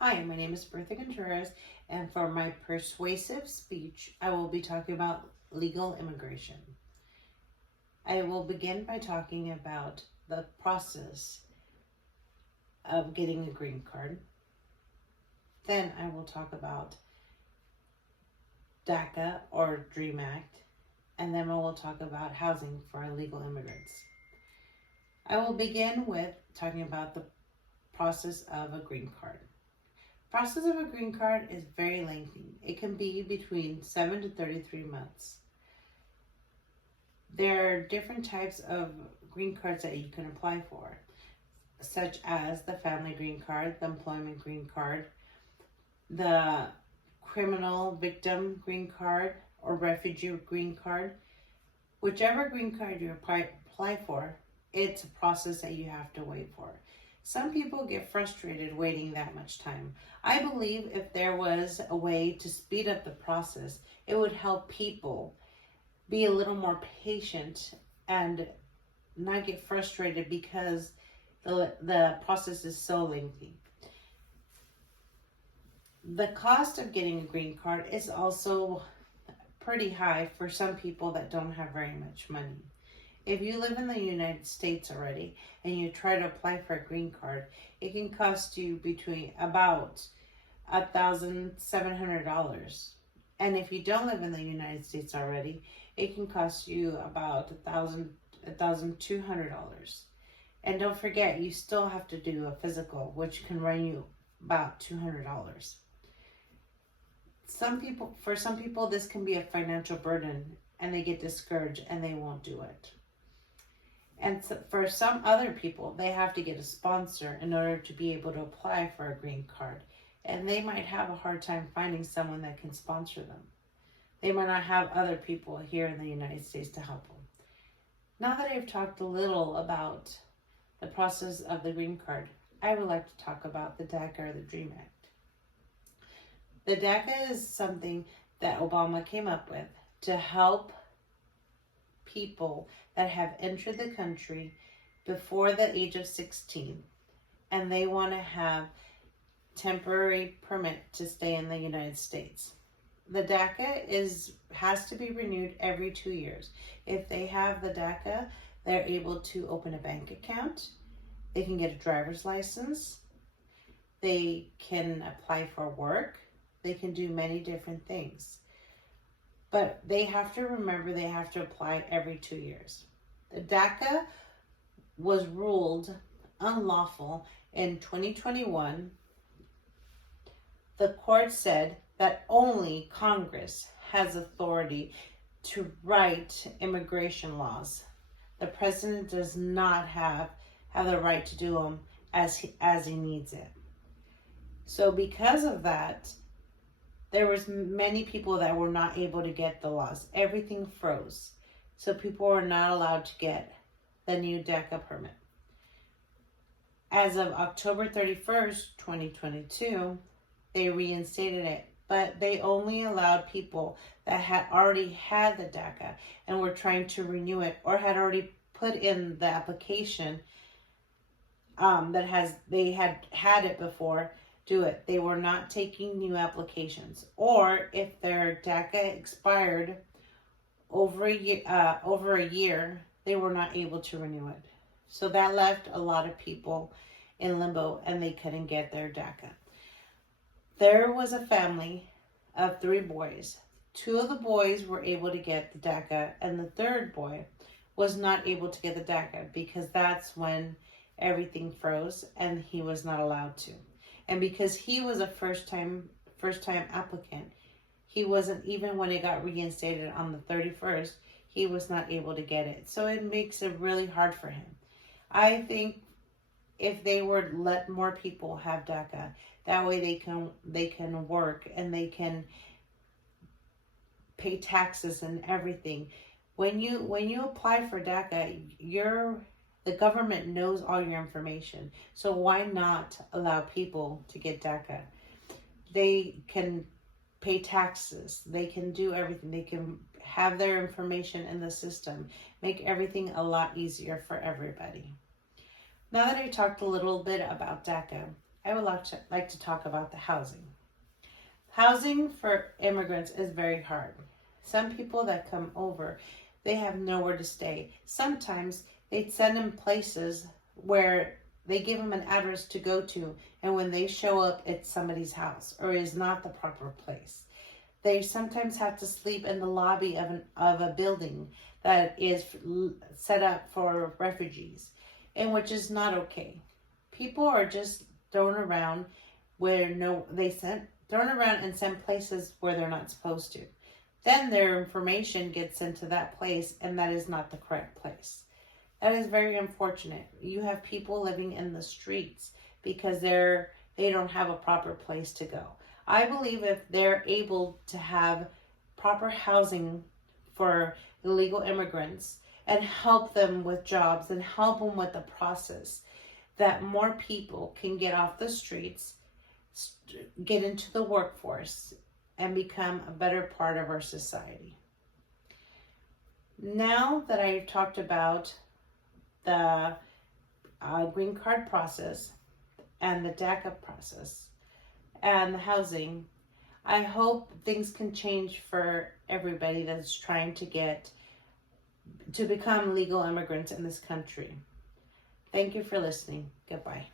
Hi, my name is Bertha Contreras, and for my persuasive speech, I will be talking about legal immigration. I will begin by talking about the process of getting a green card. Then I will talk about DACA or DREAM Act, and then I will talk about housing for illegal immigrants. I will begin with talking about the process of a green card. Process of a green card is very lengthy. It can be between 7 to 33 months. There are different types of green cards that you can apply for, such as the family green card, the employment green card, the criminal victim green card, or refugee green card. Whichever green card you apply for, it's a process that you have to wait for. Some people get frustrated waiting that much time. I believe if there was a way to speed up the process, it would help people be a little more patient and not get frustrated because the process is so lengthy. The cost of getting a green card is also pretty high for some people that don't have very much money. If you live in the United States already and you try to apply for a green card, it can cost you between about $1,700. And if you don't live in the United States already, it can cost you about $1,200. And don't forget, you still have to do a physical, which can run you about $200. For some people, this can be a financial burden, and they get discouraged and they won't do it. And so for some other people, they have to get a sponsor in order to be able to apply for a green card. And they might have a hard time finding someone that can sponsor them. They might not have other people here in the United States to help them. Now that I've talked a little about the process of the green card, I would like to talk about the DACA or the DREAM Act. The DACA is something that Obama came up with to help people that have entered the country before the age of 16 and they want to have temporary permit to stay in the United States. The DACA has to be renewed every 2 years. If they have the DACA, they're able to open a bank account, they can get a driver's license, they can apply for work, they can do many different things. But they have to remember they have to apply every 2 years. The DACA was ruled unlawful in 2021. The court said that only Congress has authority to write immigration laws. The president does not have the right to do them as he needs it. So because of that, there was many people that were not able to get the laws. Everything froze. So people were not allowed to get the new DACA permit. As of October 31st, 2022, they reinstated it, but they only allowed people that had already had the DACA and were trying to renew it or had already put in the application they had it before. Do it. They were not taking new applications, or if their DACA expired over a year, they were not able to renew it. So that left a lot of people in limbo and they couldn't get their DACA. There was a family of 3 boys. 2 of the boys were able to get the DACA and the third boy was not able to get the DACA because that's when everything froze and he was not allowed to. And because he was a first time applicant, he wasn't, even when it got reinstated on the 31st, he was not able to get it. So it makes it really hard for him. I think if they were to let more people have DACA, that way they can work and they can pay taxes and everything. When you apply for DACA, the government knows all your information. So why not allow people to get DACA? They can pay taxes. They can do everything. They can have their information in the system. Make everything a lot easier for everybody. Now that I talked a little bit about DACA, I would like to talk about the housing. Housing for immigrants is very hard. Some people that come over, they have nowhere to stay. Sometimes they send them places where they give them an address to go to, and when they show up, it's somebody's house or is not the proper place. They sometimes have to sleep in the lobby of a building that is set up for refugees, and which is not okay. People are just thrown around thrown around and sent places where they're not supposed to. Then their information gets sent to that place, and that is not the correct place. That is very unfortunate. You have people living in the streets because they don't have a proper place to go. I believe if they're able to have proper housing for illegal immigrants and help them with jobs and help them with the process, that more people can get off the streets, get into the workforce, and become a better part of our society. Now that I've talked about the green card process and the DACA process and the housing, I hope things can change for everybody that's trying to become legal immigrants in this country. Thank you for listening. Goodbye.